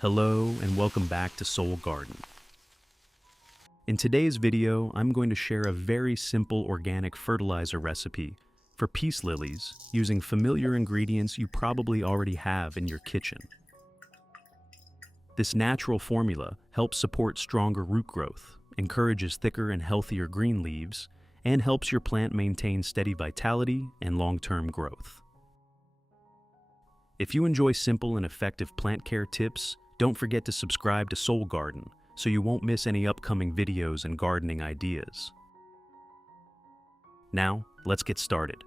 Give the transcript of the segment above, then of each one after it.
Hello and welcome back to Soul Garden. In today's video, I'm going to share a very simple organic fertilizer recipe for peace lilies using familiar ingredients you probably already have in your kitchen. This natural formula helps support stronger root growth, encourages thicker and healthier green leaves, and helps your plant maintain steady vitality and long-term growth. If you enjoy simple and effective plant care tips, don't forget to subscribe to Soul Garden so you won't miss any upcoming videos and gardening ideas. Now, let's get started.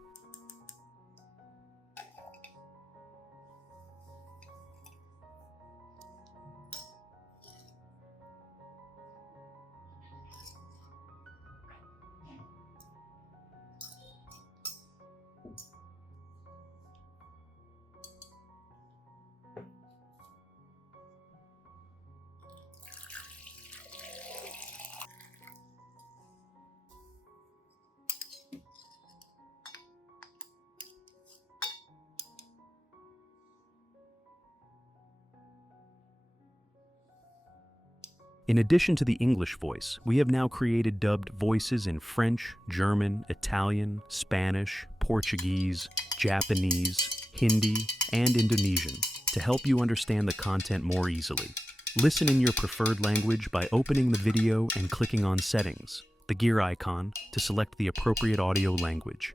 In addition to the English voice, we have now created dubbed voices in French, German, Italian, Spanish, Portuguese, Japanese, Hindi, and Indonesian to help you understand the content more easily. Listen in your preferred language by opening the video and clicking on Settings, the gear icon, to select the appropriate audio language.